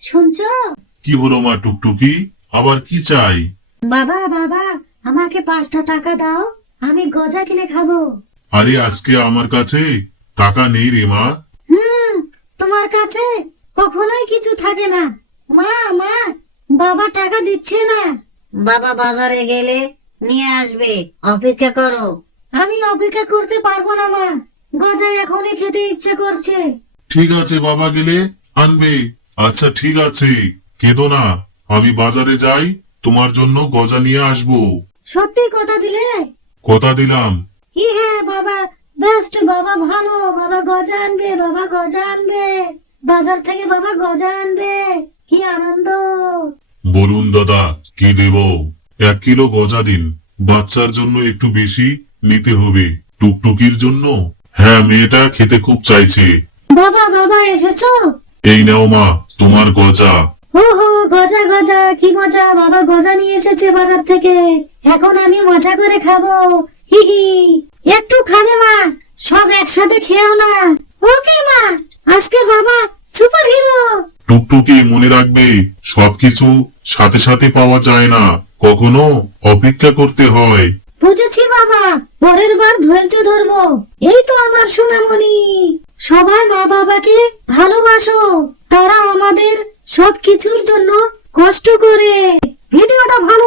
শুনছো? কি হলো মা টুকটুকি, আবার কি চাই? বাবা বাবা, আমাকে 5টা টাকা দাও, আমি গজা কিনে খাবো। আরে আজকে আমার কাছে টাকা নেই রে মা। তোমার কাছে কখনোই কিছু থাকে না। মা মা, বাবা টাকা দিচ্ছে না। বাবা বাজারে গেলে নিয়ে আসবে, অপেক্ষা করো। আমি অপেক্ষা করতে পারবো না মা, গজা এখনই খেতে ইচ্ছে করছে। ঠিক আছে, বাবা গেলে আনবে। আচ্ছা ঠিক আছে, কেঁদো না, আমি বাজারে যাই, তোমার জন্য গজা নিয়ে আসবো। সত্যি কথা দিলে? কথা দিলাম। হ্যাঁ বাবা, বেস্ট বাবা, ভালো বাবা, গজা আনবে, বাবা গজা আনবে, বাজার থেকে বাবা গজা আনবে, কি আনন্দ। বলুন দাদা, কি দেব? 1 কিলো গজা দিন, বাচ্চার জন্য একটু বেশি নিতে হবে। টুকটুকির জন্য? হ্যাঁ, মেয়েটা খেতে খুব চাইছে। বাবা বাবা এসেছো? এই নাও মা, তোমার গজা। ও হো, গজা গজা, কি মজা, বাবা গজা নিয়ে এসেছে বাজার থেকে, এখন আমি মজা করে খাবো। হি হি। একটু খাবে মা, সব একসাথে খেও না। ওকে মা, আজকে বাবা সুপার হিরো। টুকটুকি মনে রাখবে, সবকিছু সাথে সাথে পাওয়া যায় না, কখনো অপেক্ষা করতে হয়। বুঝেছি বাবা, পরের বার ধৈর্য ধরবো। এই তো আমার সোনামণি। সবাই মা বাবাকে ভালোবাসো, তারা আমাদের সবকিছুর জন্য কষ্ট করে। ভিডিওটা ভালো